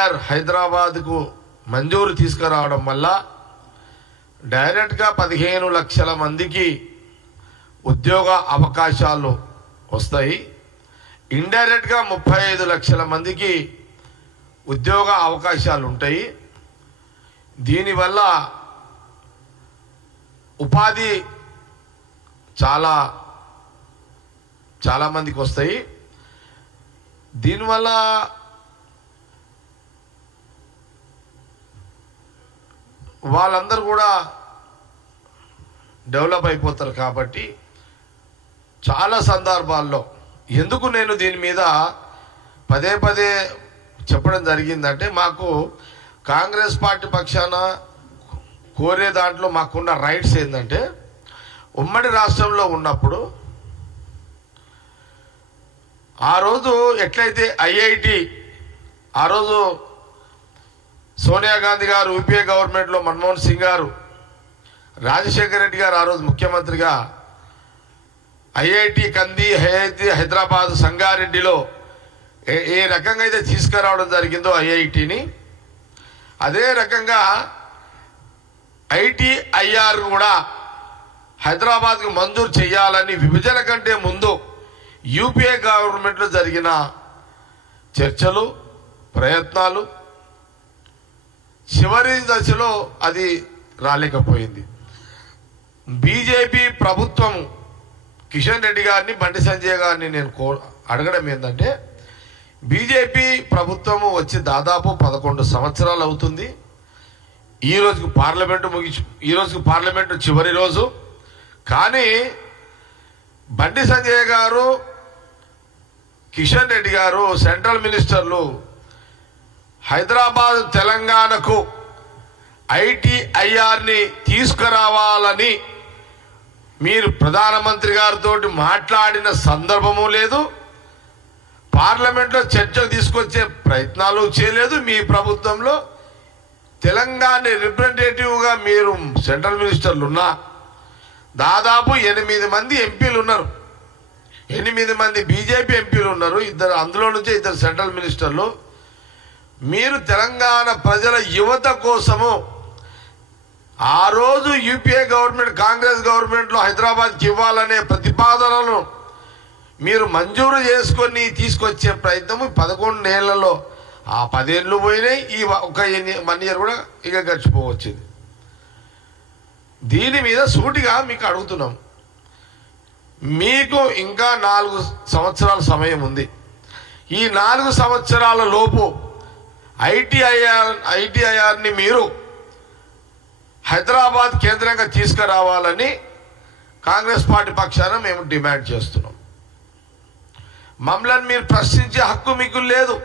ITIR హైదరాబాద్కు మంజూరు తీసుకురావడం వల్ల డైరెక్ట్గా 15 లక్షల మందికి ఉద్యోగ అవకాశాలు వస్తాయి. ఇండైరెక్ట్గా 35 లక్షల మందికి ఉద్యోగ అవకాశాలు ఉంటాయి. దీనివల్ల ఉపాధి చాలా మందికి వస్తాయి. దీనివల్ల వాళ్ళందరూ కూడా డెవలప్ అయిపోతారు. కాబట్టి చాలా సందర్భాల్లో ఎందుకు నేను దీని మీద పదే పదే చెప్పడం జరిగిందంటే, మాకు కాంగ్రెస్ పార్టీ పక్షాన కోరే దాంట్లో మాకున్న రైట్స్ ఏంటంటే, ఉమ్మడి రాష్ట్రంలో ఉన్నప్పుడు ఆ రోజు ఎట్లయితే ఐఐటి ఆ రోజు సోనియా గాంధీ గారు యూపీఏ గవర్నమెంట్లో, మన్మోహన్ సింగ్ గారు, రాజశేఖర రెడ్డి గారు ఆ రోజు ముఖ్యమంత్రిగా ఐఐటి కంది, ఐఐటి హైదరాబాద్, సంగారెడ్డిలో ఏ రకంగా అయితే తీసుకురావడం జరిగిందో ఐఐటిని, అదే రకంగా ఐటీఐఆర్ కూడా హైదరాబాద్కు మంజూరు చేయాలని విభజన కంటే ముందు యూపీఏ గవర్నమెంట్లో జరిగిన చర్చలు, ప్రయత్నాలు చివరి దశలో అది రాలేకపోయింది. బీజేపీ ప్రభుత్వం కిషన్ రెడ్డి గారిని, బండి సంజయ్ గారిని నేను అడగడం ఏంటంటే, బీజేపీ ప్రభుత్వము వచ్చి దాదాపు 11 సంవత్సరాలు అవుతుంది. ఈ రోజుకు పార్లమెంటు చివరి రోజు. కానీ బండి సంజయ్ గారు, కిషన్ రెడ్డి గారు సెంట్రల్ మినిస్టర్లు హైదరాబాద్, తెలంగాణకు ఐటీఐఆర్ని తీసుకురావాలని మీరు ప్రధానమంత్రి గారితో మాట్లాడిన సందర్భము లేదు. పార్లమెంట్లో చర్చకు తీసుకొచ్చే ప్రయత్నాలు చేయలేదు. మీ ప్రభుత్వంలో తెలంగాణ రిప్రజెంటేటివ్గా మీరు సెంట్రల్ మినిస్టర్లు ఉన్నా దాదాపు 8 మంది ఎంపీలు ఉన్నారు. 8 మంది బీజేపీ ఎంపీలు ఉన్నారు. అందులో నుంచే 2 సెంట్రల్ మినిస్టర్లు. మీరు తెలంగాణ ప్రజల యువత కోసము ఆ రోజు యూపీఏ గవర్నమెంట్, కాంగ్రెస్ గవర్నమెంట్లో హైదరాబాద్కి ఇవ్వాలనే ప్రతిపాదనను మీరు మంజూరు చేసుకొని తీసుకొచ్చే ప్రయత్నం 11 ఏళ్లలో ఆ 10 ఏళ్ళు పోయినాయి. ఈ ఒక 1 ఇయర్ కూడా ఇక గడిచిపోవచ్చింది. దీని మీద సూటిగా మీకు అడుగుతున్నాం, మీకు ఇంకా 4 సంవత్సరాల సమయం ఉంది. ఈ 4 సంవత్సరాల లోపు ఐటీఐఆర్ని మీరు హైదరాబాద్ కేంద్రంగా తీసుకురావాలని కాంగ్రెస్ పార్టీ పక్షాన మేము డిమాండ్ చేస్తున్నాం. మమ్మల్ని మీరు ప్రశ్నించే హక్కు మీకు లేదు.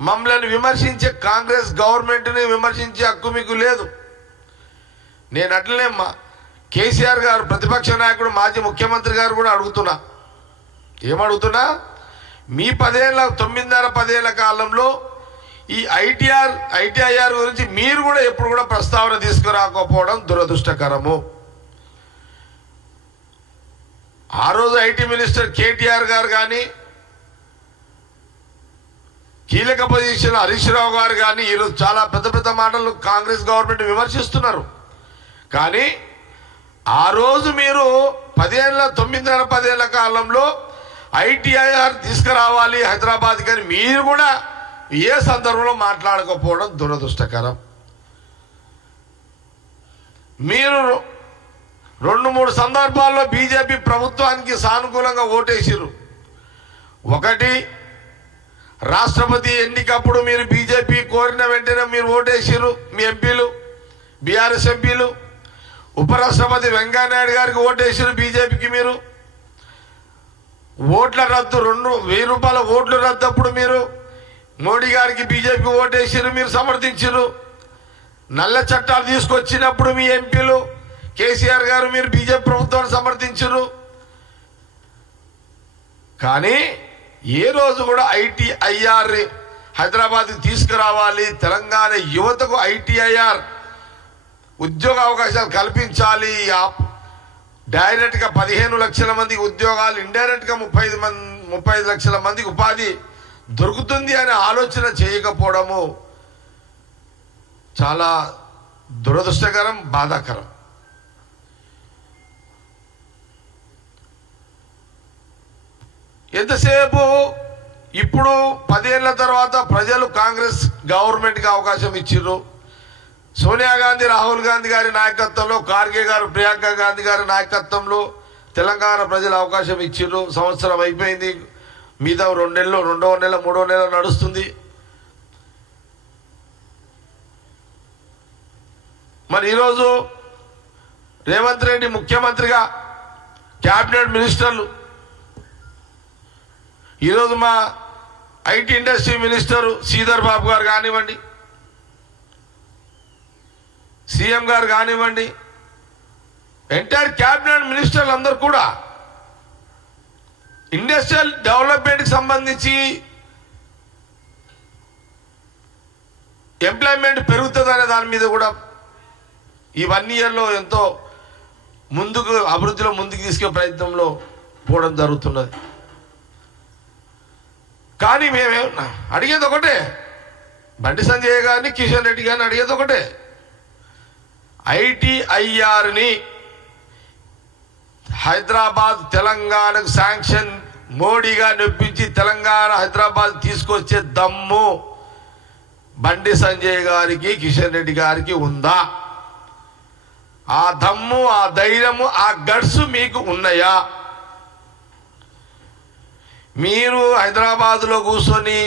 మమ్మల్ని విమర్శించే కాంగ్రెస్ గవర్నమెంట్ని విమర్శించే హక్కు మీకు లేదు. నేను అట్లనే కేసీఆర్ గారు, ప్రతిపక్ష నాయకుడు, మాజీ ముఖ్యమంత్రి గారు కూడా అడుగుతున్నా, ఏమడుగుతున్నా, మీ 9.5-10 ఏళ్ల కాలంలో ఈ ఐటీఐఆర్ గురించి మీరు కూడా ఎప్పుడు కూడా ప్రస్తావన తీసుకురాకపోవడం దురదృష్టకరము. ఆ రోజు ఐటీ మినిస్టర్ కేటీఆర్ గారు కానీ, కీలక పొజిషన్ హరీష్ రావు గారు కానీ ఈరోజు చాలా పెద్ద మాటలు కాంగ్రెస్ గవర్నమెంట్ విమర్శిస్తున్నారు. కానీ ఆ రోజు మీరు 9.5-10 ఏళ్ల కాలంలో ఐటీఐఆర్ తీసుకురావాలి హైదరాబాద్ కానీ మీరు కూడా ఏ సందర్భంలో మాట్లాడకపోవడం దురదృష్టకరం. మీరు 2-3 సందర్భాల్లో బీజేపీ ప్రభుత్వానికి సానుకూలంగా ఓటేసిరు. ఒకటి, రాష్ట్రపతి ఎన్నికప్పుడు మీరు బీజేపీ కోరిన వెంటనే మీరు ఓటేసిరు, మీ ఎంపీలు, బీఆర్ఎస్ ఎంపీలు. ఉపరాష్ట్రపతి వెంకయ్యనాయుడు గారికి ఓటేసిరు బీజేపీకి. మీరు ఓట్ల రద్దు, 1000 రూపాయల ఓట్లు రద్దప్పుడు మీరు మోడీ గారికి బీజేపీ ఓటేసిరు, మీరు సమర్థించరు. నల్ల చట్టాలు తీసుకొచ్చినప్పుడు మీ ఎంపీలు కేసీఆర్ గారు మీరు బీజేపీ ప్రభుత్వాన్ని సమర్థించరు. కానీ ఏ రోజు కూడా ఐటీఐఆర్ హైదరాబాద్కి తీసుకురావాలి, తెలంగాణ యువతకు ఐటీఐఆర్ ఉద్యోగ అవకాశాలు కల్పించాలి, డైరెక్ట్గా 15 లక్షల మందికి ఉద్యోగాలు, ఇండైరెక్ట్గా 35 లక్షల మందికి ఉపాధి దొరుకుతుంది అనే ఆలోచన చేయకపోవడము చాలా దురదృష్టకరం, బాధాకరం. ఎంతసేపు ఇప్పుడు 10 ఏళ్ల తర్వాత ప్రజలు కాంగ్రెస్ గవర్నమెంట్కి అవకాశం ఇచ్చిర్రు. సోనియా గాంధీ, రాహుల్ గాంధీ గారి నాయకత్వంలో, ఖార్గే గారు, ప్రియాంక గాంధీ గారి నాయకత్వంలో తెలంగాణ ప్రజలు అవకాశం ఇచ్చిర్రు. సంవత్సరం అయిపోయింది, మీద 2 నెలలు, 2వ నెల, 3వ నెల నడుస్తుంది. మరి ఈరోజు రేవంత్ రెడ్డి ముఖ్యమంత్రిగా, క్యాబినెట్ మినిస్టర్లు, ఈరోజు మా IT industry minister Sridhar Babu గారు కానివ్వండి, సీఎం గారు కానివ్వండి, ఎంటైర్ క్యాబినెట్ మినిస్టర్లు అందరూ కూడా ఇండస్ట్రియల్ డెవలప్మెంట్కి సంబంధించి ఎంప్లాయ్మెంట్ పెరుగుతుందనే దాని మీద కూడా ఈ 1 ఇయర్లో ఎంతో ముందుకు, అభివృద్ధిలో ముందుకు తీసుకే ప్రయత్నంలో పోవడం జరుగుతున్నది. కానీ మేమే అడిగేది ఒకటే, బండి సంజయ్ గారిని, కిషన్ రెడ్డి గారిని అడిగేది ఒకటే, ఐటీఐఆర్ని హైదరాబాద్ తెలంగాణకు శాంక్షన్ మోడీ గారిని ఒప్పించి తెలంగాణ హైదరాబాద్ తీసుకొచ్చే దమ్ము బండి సంజయ్ గారికి, కిషన్ రెడ్డి గారికి ఉందా? ఆ దమ్ము, ఆ ధైర్యము, ఆ గట్స్ మీకు ఉన్నాయా? మీరు హైదరాబాద్లో కూర్చొని